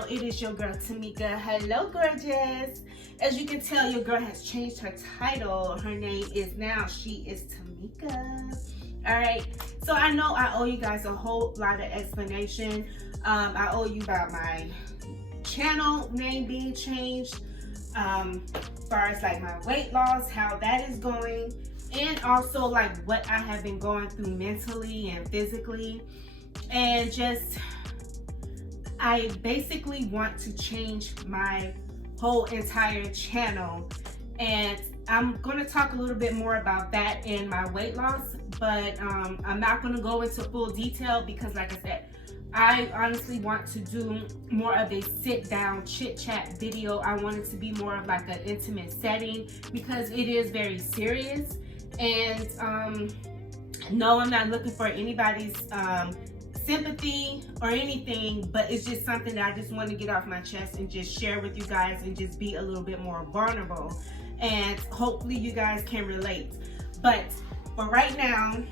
channel. It is your girl Tamika. Hello gorgeous. As you can tell, your girl has changed her title. Her name is now She is Tamika. Alright, so I know I owe you guys a whole lot of explanation. I owe you about my channel name being changed, as far as like my weight loss, how that is going, and also like what I have been going through mentally and physically. And just, I basically want to change my whole entire channel, and I'm going to talk a little bit more about that in my weight loss, but I'm not going to go into full detail because like I said, I honestly want to do more of a sit down chit chat video. I want it to be more of like an intimate setting because it is very serious. And no, I'm not looking for anybody's sympathy or anything, but it's just something that I just want to get off my chest and just share with you guys and just be a little bit more vulnerable, and hopefully you guys can relate. But for right now,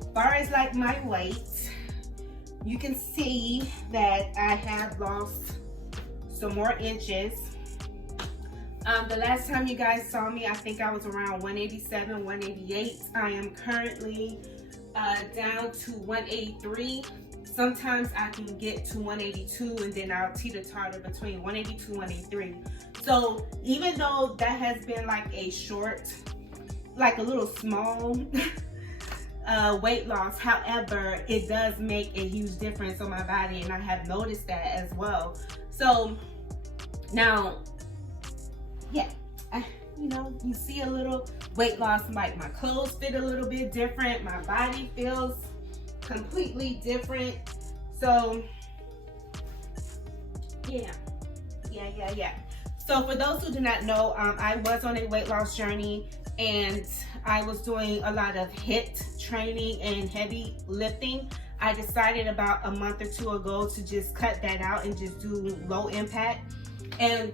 as far as like my weight, you can see that I have lost some more inches. The last time you guys saw me, I think I was around 187, 188. I am currently down to 183. Sometimes I can get to 182 and then I'll teeter-totter between 182 and 183. So even though that has been like a short, like a little small weight loss, however, it does make a huge difference on my body, and I have noticed that as well. So now, yeah, you see a little weight loss, like my clothes fit a little bit different, my body feels completely different. So yeah. So for those who do not know, I was on a weight loss journey, and I was doing a lot of HIIT training and heavy lifting. I decided about a month or two ago to just cut that out and just do low impact. And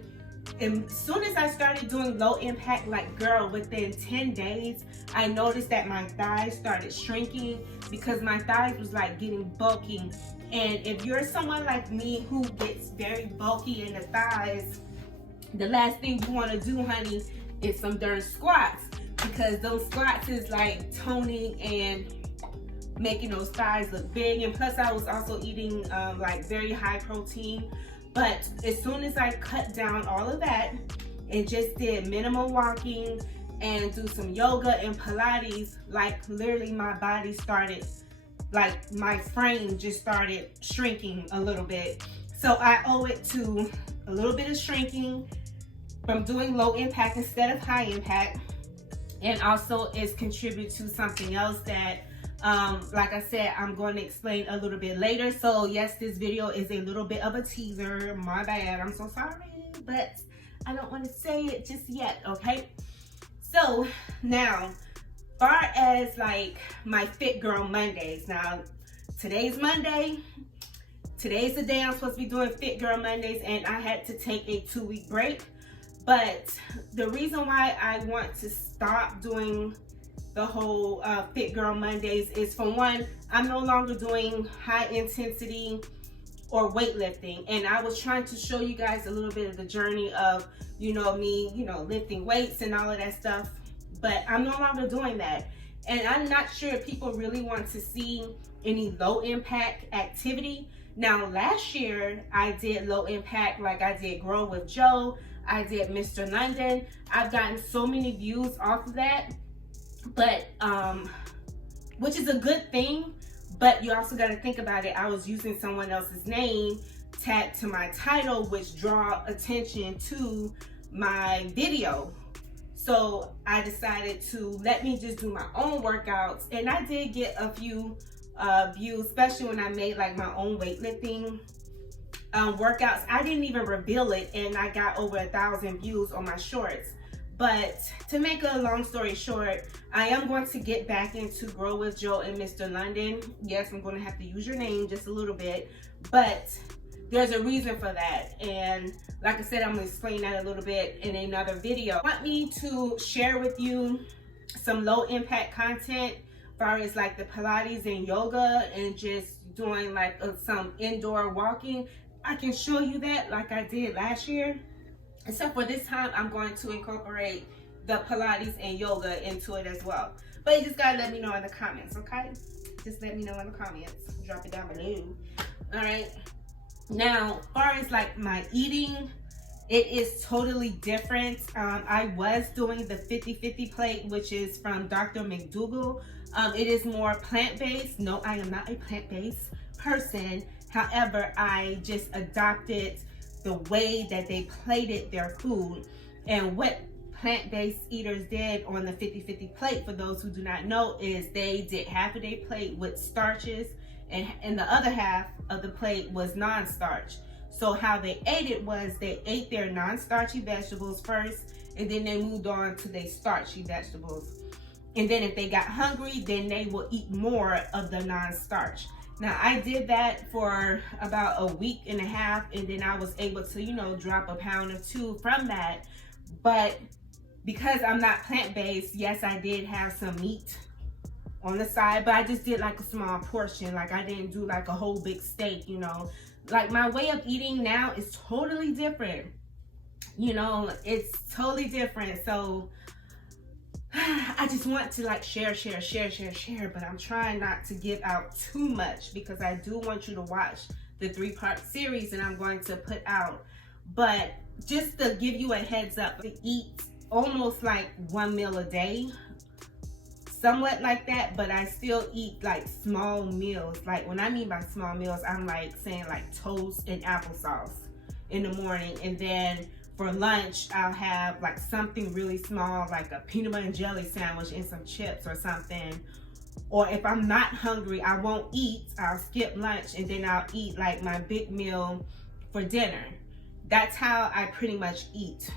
as soon as I started doing low impact, like girl, within 10 days, I noticed that my thighs started shrinking because my thighs was like getting bulky. And if you're someone like me who gets very bulky in the thighs, the last thing you want to do, honey, is some darn squats, because those squats is like toning and making those thighs look big. And plus I was also eating like very high protein. But as soon as I cut down all of that and just did minimal walking and do some yoga and Pilates, like literally my body started, like my frame just started shrinking a little bit. So I owe it to a little bit of shrinking from doing low impact instead of high impact, and also it's contributed to something else that like I said, I'm going to explain a little bit later. So yes, this video is a little bit of a teaser. My bad, I'm so sorry, but I don't want to say it just yet, okay? So now, far as like my Fit Girl Mondays, now today's Monday. Today's the day I'm supposed to be doing Fit Girl Mondays, and I had to take a 2-week break. But the reason why I want to stop doing the whole Fit Girl Mondays is, for one, I'm no longer doing high intensity or weightlifting, and I was trying to show you guys a little bit of the journey of me lifting weights and all of that stuff, but I'm no longer doing that. And I'm not sure if people really want to see any low impact activity. Now last year I did low impact, like I did Grow with Joe, I did Mr. London. I've gotten so many views off of that, but which is a good thing, but you also got to think about it. I was using someone else's name tagged to my title, which draw attention to my video. So I decided to let me just do my own workouts, and I did get a few views, especially when I made like my own weightlifting workouts. I didn't even reveal it, and I got over 1,000 views on my shorts. But to make a long story short, I am going to get back into Grow with Joe and Mr. London. Yes, I'm going to have to use your name just a little bit, but there's a reason for that. And like I said, I'm going to explain that a little bit in another video. I want me to share with you some low impact content as far as like the Pilates and yoga and just doing like some indoor walking. I can show you that like I did last year. Except for this time, I'm going to incorporate the Pilates and yoga into it as well. But you just gotta let me know in the comments, okay? Just let me know in the comments. Drop it down below. All right. Now, as far as like my eating, it is totally different. I was doing the 50-50 plate, which is from Dr. McDougall. It is more plant-based. No, I am not a plant-based person. However, I just adopted the way that they plated their food. And what plant-based eaters did on the 50-50 plate, for those who do not know, is they did half of their plate with starches, and the other half of the plate was non-starch. So how they ate it was they ate their non-starchy vegetables first, and then they moved on to their starchy vegetables. And then if they got hungry, then they will eat more of the non-starch. Now, I did that for about a week and a half, and then I was able to, you know, drop a pound or two from that. But because I'm not plant-based, yes, I did have some meat on the side, but I just did like a small portion. Like, I didn't do like a whole big steak, you know. Like, my way of eating now is totally different. You know, it's totally different. So I just want to like share, but I'm trying not to give out too much because I do want you to watch the 3-part series that I'm going to put out. But just to give you a heads up, to eat almost like 1 meal a day, somewhat like that, but I still eat like small meals. Like, when I mean by small meals, I'm like saying like toast and applesauce in the morning, and then for lunch, I'll have like something really small, like a peanut butter and jelly sandwich and some chips or something. Or if I'm not hungry, I won't eat. I'll skip lunch, and then I'll eat like my big meal for dinner. That's how I pretty much eat,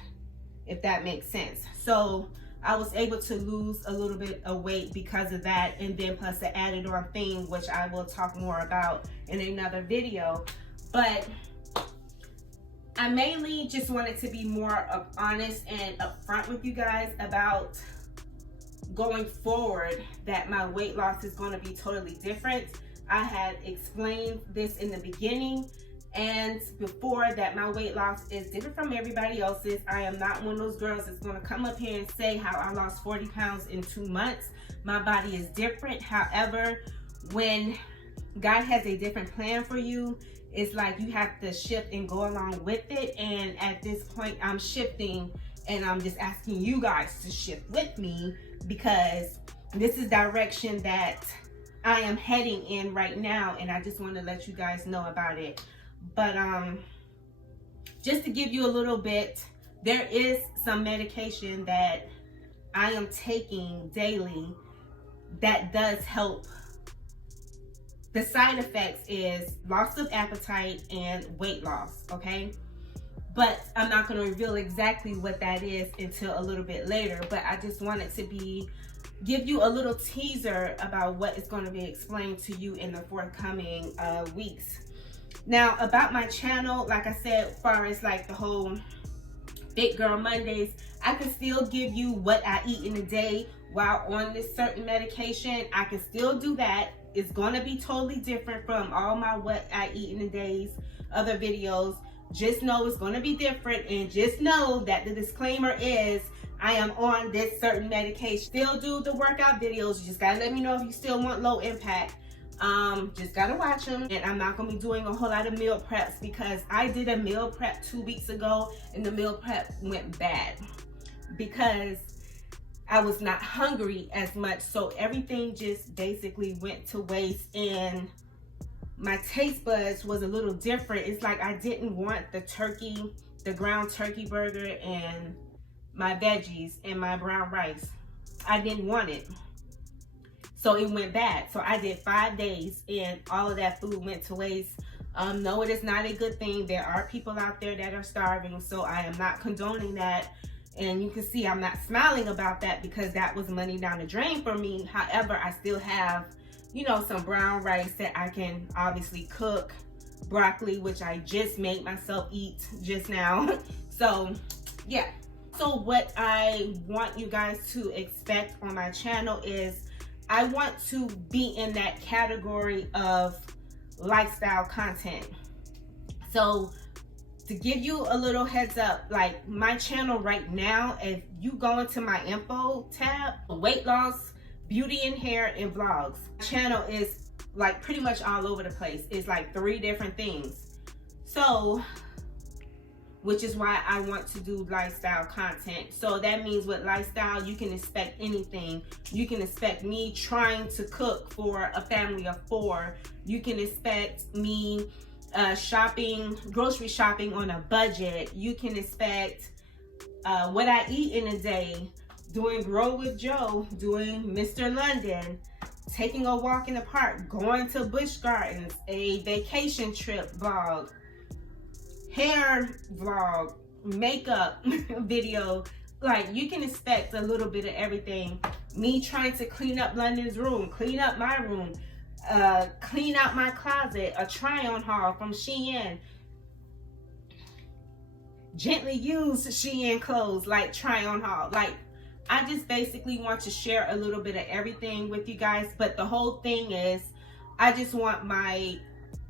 if that makes sense. So I was able to lose a little bit of weight because of that, and then plus the added on thing, which I will talk more about in another video. But I mainly just wanted to be more honest and upfront with you guys about going forward, that my weight loss is going to be totally different. I had explained this in the beginning and before, that my weight loss is different from everybody else's. I am not one of those girls that's going to come up here and say how I lost 40 pounds in 2 months. My body is different. However, when God has a different plan for you, it's like you have to shift and go along with it. And at this point, I'm shifting, and I'm just asking you guys to shift with me, because this is direction that I am heading in right now, and I just want to let you guys know about it. But just to give you a little bit, there is some medication that I am taking daily that does help. The side effects is loss of appetite and weight loss, okay? But I'm not going to reveal exactly what that is until a little bit later. But I just wanted to give you a little teaser about what is going to be explained to you in the forthcoming weeks. Now, about my channel, like I said, as far as like the whole Fit Girl Mondays, I can still give you what I eat in a day while on this certain medication. I can still do that. It's going to be totally different from all my what I eat in a day's other videos. Just know it's going to be different, and just know that the disclaimer is I am on this certain medication. Still do the workout videos. You just got to let me know if you still want low impact. Just gotta watch them. And I'm not gonna be doing a whole lot of meal preps, because I did a meal prep 2 weeks ago, and the meal prep went bad because I was not hungry as much. So everything just basically went to waste, and my taste buds was a little different. It's like I didn't want the turkey, the ground turkey burger, and my veggies and my brown rice. I didn't want it. So it went bad. So I did 5 days, and all of that food went to waste. No, it is not a good thing. There are people out there that are starving, so I am not condoning that. And you can see I'm not smiling about that, because that was money down the drain for me. However, I still have, you know, some brown rice that I can obviously cook, broccoli, which I just made myself eat just now. So yeah. So what I want you guys to expect on my channel is I want to be in that category of lifestyle content. So to give you a little heads up, like my channel right now, if you go into my info tab, weight loss, beauty and hair, and vlogs, my channel is like pretty much all over the place. It's like 3 different things. So, which is why I want to do lifestyle content. So that means with lifestyle, you can expect anything. You can expect me trying to cook for a family of 4. You can expect me grocery shopping on a budget. You can expect what I eat in a day, doing Grow with Joe, doing Mr. London, taking a walk in the park, going to Busch Gardens, a vacation trip vlog, hair vlog, makeup video. Like, you can expect a little bit of everything. Me trying to clean up London's room, clean up my room, clean out my closet, a try-on haul from Shein, gently used Shein clothes, like try-on haul. Like, I just basically want to share a little bit of everything with you guys, but the whole thing is I just want my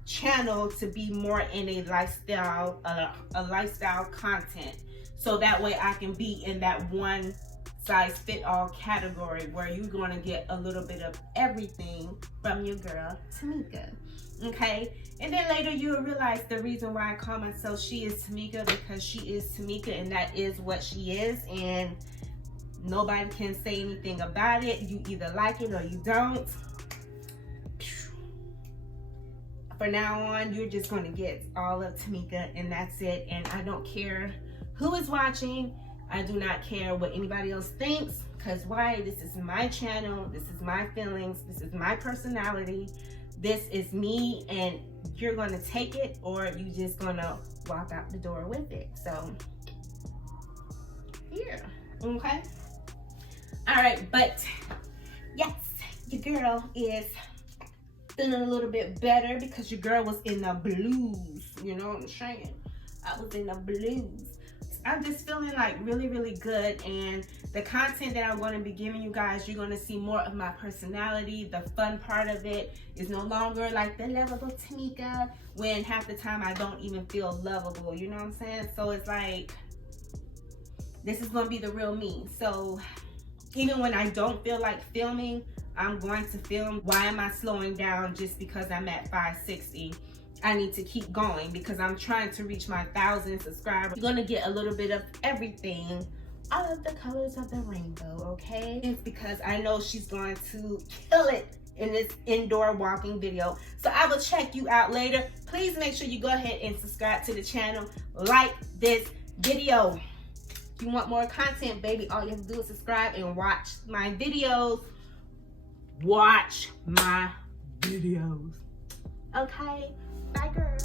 channel to be more in a lifestyle content, so that way I can be in that one size fit all category where you're going to get a little bit of everything from your girl Tamika. Okay, and then later you'll realize the reason why I call myself She Is Tamika, because she is Tamika and that is what she is, and nobody can say anything about it. You either like it or you don't. For now on, you're just going to get all of Tamika, and that's it. And I don't care who is watching. I do not care what anybody else thinks, because why? This is my channel. This is my feelings. This is my personality. This is me, and you're going to take it or you just going to walk out the door with it. So, here. Okay? All right, but yes, your girl is feeling a little bit better because your girl was in the blues. You know what I'm saying? I was in the blues. I'm just feeling like really, really good, and the content that I'm going to be giving you guys, you're going to see more of my personality. The fun part of it is no longer like the lovable Tamika, when half the time I don't even feel lovable. You know what I'm saying? So it's like, this is going to be the real me. So even when I don't feel like filming, I'm going to film. Why am I slowing down just because I'm at 560? I need to keep going because I'm trying to reach my 1,000 subscribers. You're gonna get a little bit of everything, all of the colors of the rainbow, okay? It's because I know she's going to kill it in this indoor walking video. So I will check you out later. Please make sure you go ahead and subscribe to the channel, like this video. If you want more content, baby, all you have to do is subscribe and watch my videos. Watch my videos. Okay? Bye, girl.